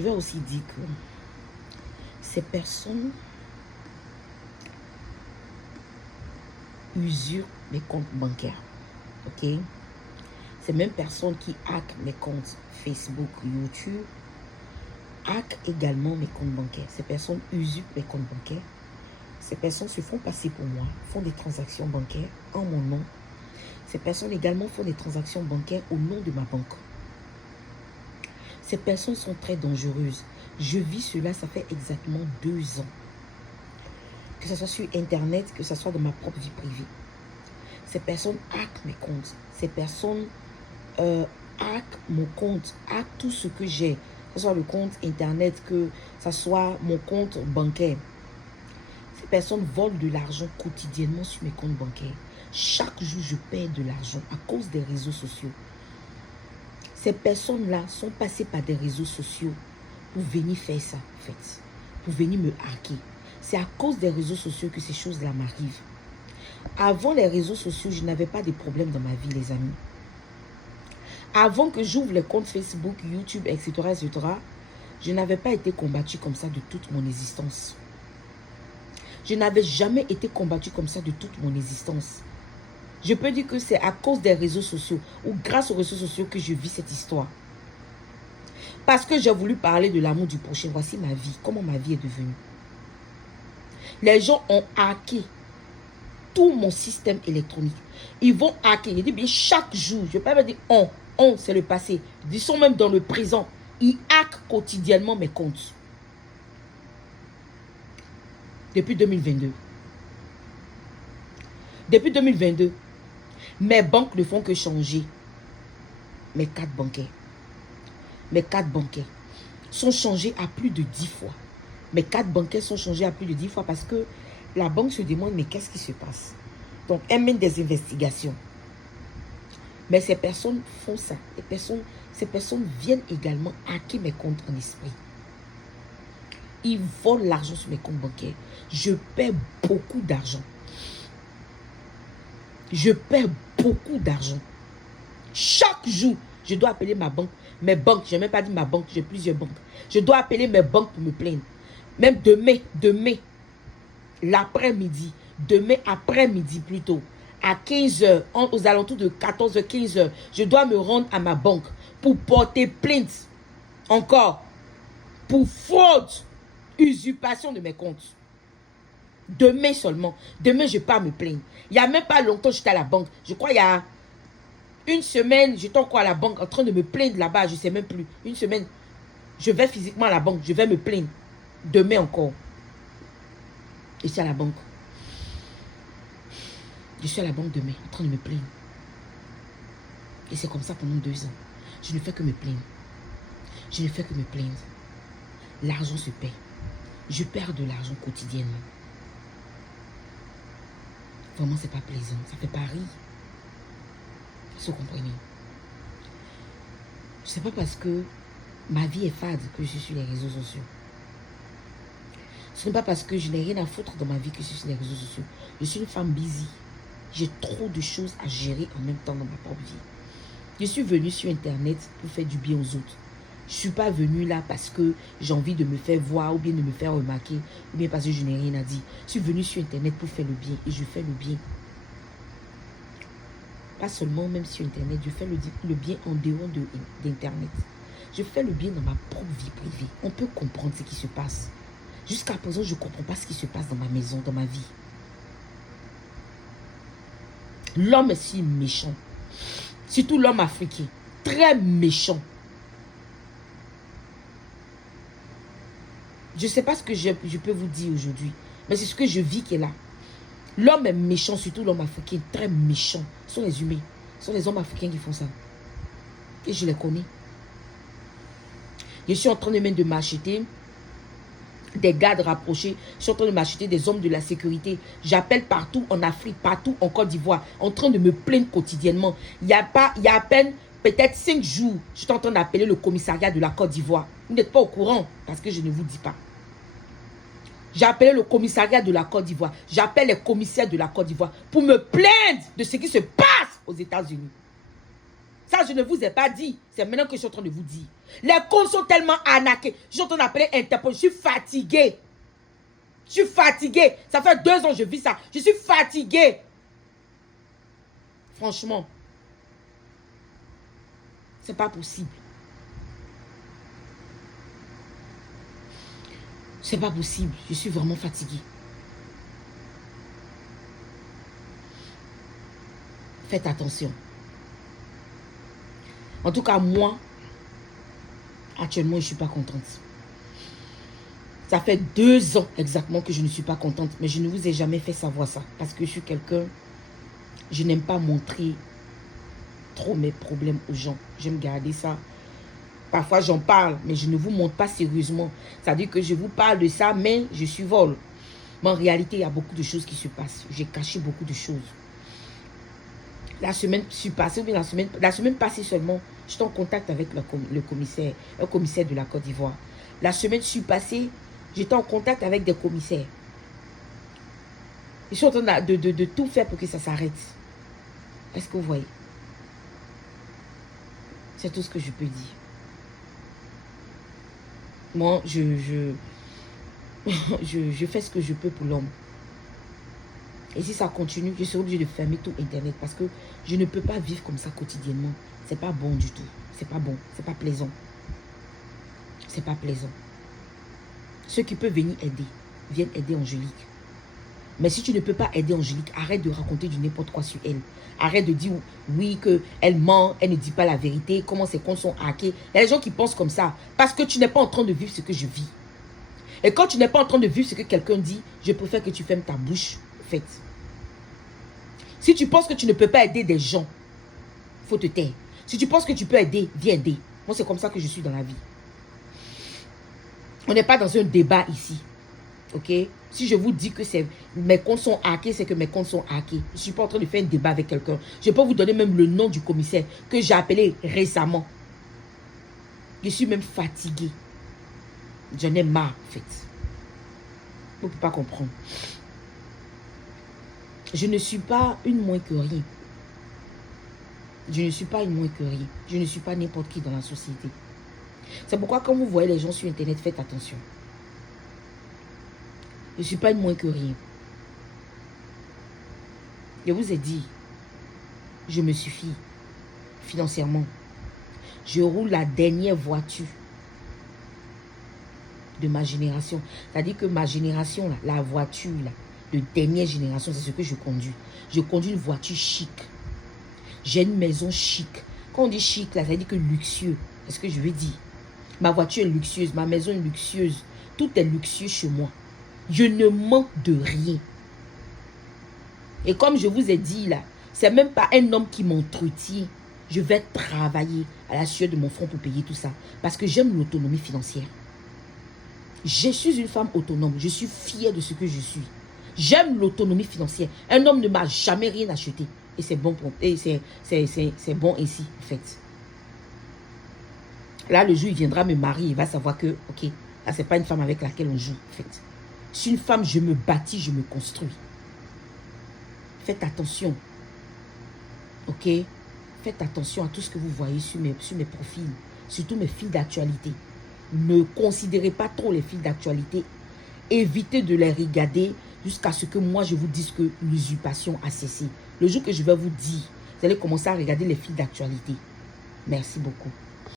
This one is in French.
Je vais aussi dire que ces personnes usurpent mes comptes bancaires. Ok? Ces mêmes personnes qui hackent mes comptes Facebook, YouTube, hackent également mes comptes bancaires. Ces personnes usurpent mes comptes bancaires. Ces personnes se font passer pour moi, font des transactions bancaires en mon nom. Ces personnes également font des transactions bancaires au nom de ma banque. Ces personnes sont très dangereuses. Je vis cela, ça fait exactement 2 ans. Que ce soit sur Internet, que ce soit dans ma propre vie privée. Ces personnes hackent mes comptes. Ces personnes hackent mon compte, hackent tout ce que j'ai. Que ce soit le compte Internet, que ce soit mon compte bancaire. Ces personnes volent de l'argent quotidiennement sur mes comptes bancaires. Chaque jour, je perds de l'argent à cause des réseaux sociaux. Ces personnes-là sont passées par des réseaux sociaux pour venir faire ça, en fait. Pour venir me hacker. C'est à cause des réseaux sociaux que ces choses-là m'arrivent. Avant les réseaux sociaux, je n'avais pas de problème dans ma vie, les amis. Avant que j'ouvre les comptes Facebook, YouTube, etc., je n'avais pas été combattue comme ça de toute mon existence. Je n'avais jamais été combattue comme ça de toute mon existence. Je peux dire que c'est à cause des réseaux sociaux ou grâce aux réseaux sociaux que je vis cette histoire. Parce que j'ai voulu parler de l'amour du prochain. Voici ma vie, comment ma vie est devenue. Les gens ont hacké tout mon système électronique. Ils vont hacker. Je dis bien chaque jour. Je ne vais pas me dire on, c'est le passé. Ils sont même dans le présent. Ils hackent quotidiennement mes comptes. Depuis 2022. Depuis 2022, mes banques ne font que changer mes cartes bancaires. Mes cartes bancaires sont changées à plus de 10 fois. Mes cartes bancaires sont changées à plus de 10 fois parce que la banque se demande, mais qu'est-ce qui se passe? Donc, elle mène des investigations. Mais ces personnes font ça. Ces personnes viennent également hacker mes comptes en esprit. Ils volent l'argent sur mes comptes bancaires. Je perds beaucoup d'argent. Je perds beaucoup d'argent. Chaque jour, je dois appeler ma banque. Mes banques, je n'ai même pas dit ma banque, j'ai plusieurs banques. Je dois appeler mes banques pour me plaindre. Même demain, l'après-midi, demain après-midi plutôt, à 15 h, aux alentours de 14 h, 15 h, je dois me rendre à ma banque pour porter plainte encore pour fraude, usurpation de mes comptes. Demain seulement. Demain, je pars me plaindre. Il n'y a même pas longtemps, j'étais à la banque. Je crois il y a une semaine, j'étais encore à la banque en train de me plaindre là-bas. Je ne sais même plus. Une semaine, je vais physiquement à la banque. Je vais me plaindre. Demain encore. Je suis à la banque. Je suis à la banque demain, en train de me plaindre. Et c'est comme ça pendant 2 ans. Je ne fais que me plaindre. Je ne fais que me plaindre. L'argent se paie. Je perds de l'argent quotidiennement. Vraiment, c'est pas plaisant. Ça fait pas rire. Vous comprenez? C'est pas parce que ma vie est fade que je suis sur les réseaux sociaux. Ce n'est pas parce que je n'ai rien à foutre dans ma vie que je suis sur les réseaux sociaux. Je suis une femme busy. J'ai trop de choses à gérer en même temps dans ma propre vie. Je suis venue sur Internet pour faire du bien aux autres. Je ne suis pas venue là parce que j'ai envie de me faire voir ou bien de me faire remarquer ou bien parce que je n'ai rien à dire. Je suis venue sur Internet pour faire le bien et je fais le bien. Pas seulement même sur Internet, je fais le bien en dehors d'Internet. Je fais le bien dans ma propre vie privée. On peut comprendre ce qui se passe. Jusqu'à présent, je ne comprends pas ce qui se passe dans ma maison, dans ma vie. L'homme est si méchant. Surtout l'homme africain. Très méchant. Je ne sais pas ce que je peux vous dire aujourd'hui. Mais c'est ce que je vis qui est là. L'homme est méchant, surtout l'homme africain. Très méchant. Ce sont les humains. Ce sont les hommes africains qui font ça. Et je les connais. Je suis en train de m'acheter des gardes rapprochés. Je suis en train de m'acheter des hommes de la sécurité. J'appelle partout en Afrique, partout en Côte d'Ivoire, en train de me plaindre quotidiennement. Il y a à peine peut-être 5 jours, je suis en train d'appeler le commissariat de la Côte d'Ivoire. Vous n'êtes pas au courant parce que je ne vous dis pas. J'ai appelé le commissariat de la Côte d'Ivoire. J'appelle les commissaires de la Côte d'Ivoire pour me plaindre de ce qui se passe aux États-Unis. Ça, je ne vous ai pas dit. C'est maintenant que je suis en train de vous dire. Les comptes sont tellement arnaqués. Je suis en train d'appeler Interpol. Je suis fatigué. Je suis fatigué. Ça fait 2 ans que je vis ça. Je suis fatigué. Franchement. C'est pas possible. C'est pas possible. Je suis vraiment fatigué. Faites attention. En tout cas, moi, actuellement, je ne suis pas contente. Ça fait 2 ans exactement que je ne suis pas contente. Mais je ne vous ai jamais fait savoir ça. Parce que je suis quelqu'un... Je n'aime pas montrer trop mes problèmes aux gens. J'aime garder ça. Parfois, j'en parle, mais je ne vous montre pas sérieusement. C'est-à-dire que je vous parle de ça, mais je survole. Mais en réalité, il y a beaucoup de choses qui se passent. J'ai caché beaucoup de choses. La semaine passée, la semaine passée seulement, j'étais en contact avec le commissaire, un commissaire de la Côte d'Ivoire. La semaine passée, j'étais en contact avec des commissaires. Ils sont en train de tout faire pour que ça s'arrête. Est-ce que vous voyez? C'est tout ce que je peux dire. Moi, je fais ce que je peux pour l'homme. Et si ça continue, je serai obligé de fermer tout Internet parce que je ne peux pas vivre comme ça quotidiennement. C'est pas bon du tout. C'est pas bon. C'est pas plaisant. C'est pas plaisant. Ceux qui peuvent venir aider, viennent aider Angélique. Mais si tu ne peux pas aider Angélique, arrête de raconter du n'importe quoi sur elle. Arrête de dire oui, qu'elle ment, elle ne dit pas la vérité, comment ses comptes sont hackés. Il y a des gens qui pensent comme ça parce que tu n'es pas en train de vivre ce que je vis. Et quand tu n'es pas en train de vivre ce que quelqu'un dit, je préfère que tu fermes ta bouche. Fait. Si tu penses que tu ne peux pas aider des gens, il faut te taire. Si tu penses que tu peux aider, viens aider. Moi, c'est comme ça que je suis dans la vie. On n'est pas dans un débat ici. Ok? Si je vous dis que mes comptes sont hackés, c'est que mes comptes sont hackés. Je ne suis pas en train de faire un débat avec quelqu'un. Je peux vous donner même le nom du commissaire que j'ai appelé récemment. Je suis même fatiguée. J'en ai marre, en fait. Vous ne pouvez pas comprendre. Je ne suis pas une moins que rien. Je ne suis pas une moins que rien. Je ne suis pas n'importe qui dans la société. C'est pourquoi quand vous voyez les gens sur Internet, faites attention. Je ne suis pas une moins que rien. Je vous ai dit, je me suffis financièrement. Je roule la dernière voiture de ma génération. C'est-à-dire que ma génération, là, la voiture là, de dernière génération, c'est ce que je conduis. Je conduis une voiture chic. J'ai une maison chic. Quand on dit chic, là, ça veut dire que luxueux. C'est ce que je veux dire. Ma voiture est luxueuse, ma maison est luxueuse. Tout est luxueux chez moi. Je ne manque de rien. Et comme je vous ai dit là, c'est même pas un homme qui m'entretient. Je vais travailler à la sueur de mon front pour payer tout ça. Parce que j'aime l'autonomie financière. Je suis une femme autonome. Je suis fière de ce que je suis. J'aime l'autonomie financière. Un homme ne m'a jamais rien acheté. Et c'est bon pour, et c'est bon ici, en fait. Là, le jour, il viendra me marier. Il va savoir que, ok, là, c'est pas une femme avec laquelle on joue, en fait. Je suis une femme, je me bâtis, je me construis. Faites attention. Ok? Faites attention à tout ce que vous voyez sur mes profils. Surtout mes fils d'actualité. Ne considérez pas trop les fils d'actualité. Évitez de les regarder jusqu'à ce que moi je vous dise que l'usurpation a cessé. Le jour que je vais vous dire, vous allez commencer à regarder les fils d'actualité. Merci beaucoup.